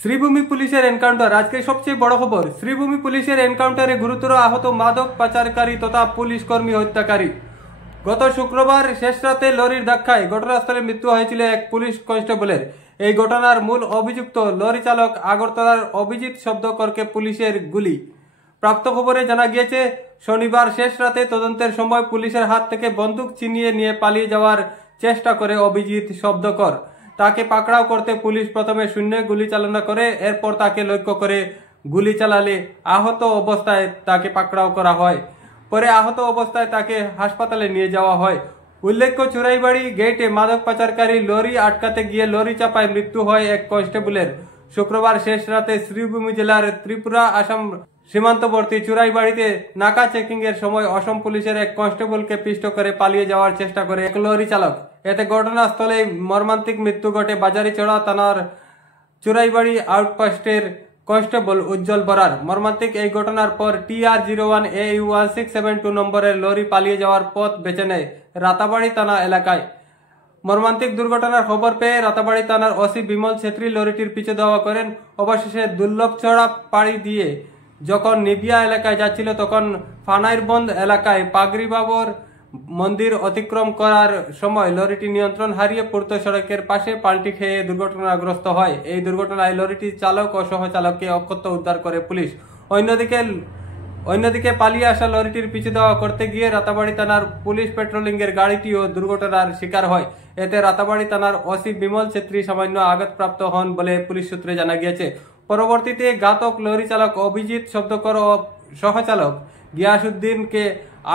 শ্রীভূমি পুলিশের এনকাউন্টার আজকে সবচেয়ে বড় খবর। শ্রীভূমি পুলিশের এনকাউন্টারে গুরুতর আহত মাদক পাচারকারী তথা পুলিশ কর্মী হত্যাকারী। গত শুক্রবার শেষ রাতে লরির ধাক্কায় ঘটনাস্থলে মৃত্যু হয়েছিল এক পুলিশ কনস্টেবলের। এই ঘটনার মূল অভিযুক্ত লরি চালক আগরতলার অভিজিৎ শব্দকরকে পুলিশের গুলি। প্রাপ্ত খবরে জানা গিয়েছে, শনিবার শেষ রাতে তদন্তের সময় পুলিশের হাত থেকে বন্দুক ছিনিয়ে নিয়ে পালিয়ে যাওয়ার চেষ্টা করে অভিজিৎ শব্দকর। তাকে পাকড়াও করতে পুলিশ প্রথমে শূন্যে গুলি চালনা করে, এরপর তাকে লক্ষ্য করে গুলি চালালে আহত অবস্থায় তাকে পাকড়াও করা হয়। পরে আহত অবস্থায় তাকে হাসপাতালে নিয়ে যাওয়া হয়। উল্লেখ্য, চুরাইবাড়ি গেটে মাদক পাচারকারী লরি আটকাতে গিয়ে লরি চাপায় মৃত্যু হয় এক কনস্টেবলের। শুক্রবার শেষ রাতে শ্রীভূমি জেলার ত্রিপুরা আসাম সীমান্তবর্তী চুরাইবাড়িতে নাকা চেকিং এর সময় অসম পুলিশের এক কনস্টেবলকে পিষ্ট করে পালিয়ে যাওয়ার চেষ্টা করে এক লরি চালক। এতে ঘটনাস্থলে মর্মান্তিক মৃত্যু ঘটে বাজারিচড়া থানার চুরাইবাড়ি আউটপোস্টের কনস্টেবল উজ্জ্বল বরার। মর্মান্তিক এই ঘটনার পর TR01AU1672 নম্বরের লরি পালিয়ে যাওয়ার পথ বেছে নেয় রাতাবাড়ি থানা এলাকায়। মর্মান্তিক দুর্ঘটনার খবর পেয়ে রাতাবাড়ি থানার ওসি বিমল ছেত্রী লরিটির পিছু ধাওয়া করেন। অবশেষে দুর্লভছড়া পাড়ি দিয়ে যখন নিবিয়া এলাকায় যাচ্ছিল, তখন ফানাইরবন্দ এলাকায় পাগড়ি বাবর মন্দির অতিক্রম করার সময় লরিটি নিয়ন্ত্রণ হারিয়ে পূর্ত সড়কের পাশে পাল্টি খেয়ে দুর্ঘটনাগ্রস্ত হয়। এই দুর্ঘটনায় লরিটির চালক ও সহচালককে অক্ষত উদ্ধার করে পুলিশ। অন্যদিকে পালিয়ে আসা লরিটির পিছু দেওয়া করতে গিয়ে রাতাবাড়ি থানার পুলিশ পেট্রোলিং এর গাড়িটিও দুর্ঘটনার শিকার হয়। এতে রাতাবাড়ি থানার ওসি বিমল ছেত্রী সামান্য আঘাতপ্রাপ্ত হন বলে পুলিশ সূত্রে জানা গিয়েছে। পরবর্তীতে ঘাতক লরি চালক অভিজিৎ শব্দকর ও সহচালক গিয়াসউদ্দিনকে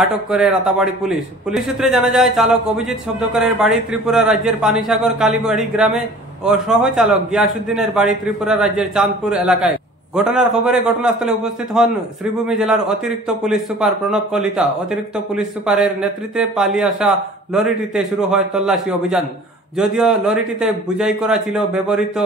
আটক করে রাতাবাড়ি পুলিশ। পুলিশ সূত্রে জানা যায়, চালক অভিজিৎ শব্দকরের বাড়ি ত্রিপুরা রাজ্যের পানিসাগর কালীবাড়ি গ্রামে ও সহচালক গিয়াসউদ্দিনের বাড়ি ত্রিপুরা রাজ্যের চাঁদপুর এলাকায়। ঘটনার খবরে ঘটনাস্থলে উপস্থিত হন শ্রীভূমি জেলার অতিরিক্ত পুলিশ সুপার প্রণব কলিতা। অতিরিক্ত পুলিশ সুপারের নেতৃত্বে পালিয়ে আসা লরিটিতে শুরু হয় তল্লাশি অভিযান। যদিও লরিটিতে বুঝাই করা ছিল ব্যবহৃত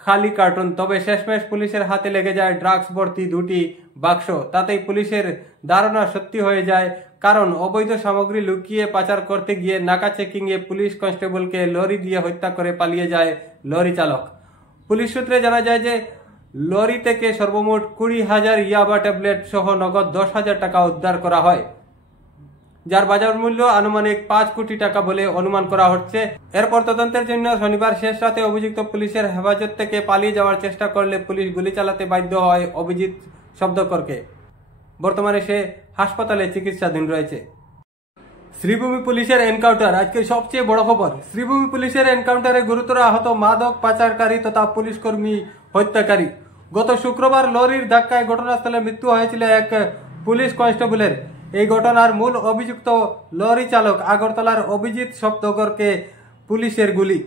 খালি কার্টুন, তবে শেষমেশ পুলিশের হাতে লেগে যায় ড্রাগস ভর্তি দুটি বাক্স। তাতেই পুলিশের ধারণা সত্যি হয়ে যায়, কারণ অবৈধ সামগ্রী লুকিয়ে পাচার করতে গিয়ে নাকা চেকিং এ পুলিশ কনস্টেবলকে লরি দিয়ে হত্যা করে পালিয়ে যায় লরি চালক। পুলিশ সূত্রে জানা যায় যে লরি থেকে সর্বমোট 20,000 ইয়াবা ট্যাবলেট সহ নগদ 10,000 টাকা উদ্ধার করা হয়, যার বাজার মূল্য আনুমানিক 5 কোটি টাকা বলে অনুমান করা হচ্ছে। এরপর তদন্তের জন্য শনিবার শেষ রাতে অভিযুক্ত পুলিশের হেফাজত থেকে পালিয়ে যাওয়ার চেষ্টা করলে পুলিশ গুলি চালাতে বাধ্য হয় অভিজিৎ শব্দকরকে। বর্তমানে সে হাসপাতালে চিকিৎসাধীন রয়েছে। শ্রীভূমি পুলিশের এনকাউন্টার আজকে সবচেয়ে বড় খবর। শ্রীভূমি পুলিশের এনকাউন্টারে গুরুতর আহত মাদক পাচারকারী তথা পুলিশ কর্মী হত্যাকারী। গত শুক্রবার লরির ধাক্কায় ঘটনাস্থলে মৃত্যু হয়েছিল এক পুলিশ কনস্টেবলের। এই ঘটনার মূল অভিযুক্ত লরি চালক আগরতলার অভিজিৎ শব্দকরকে পুলিশের গুলি।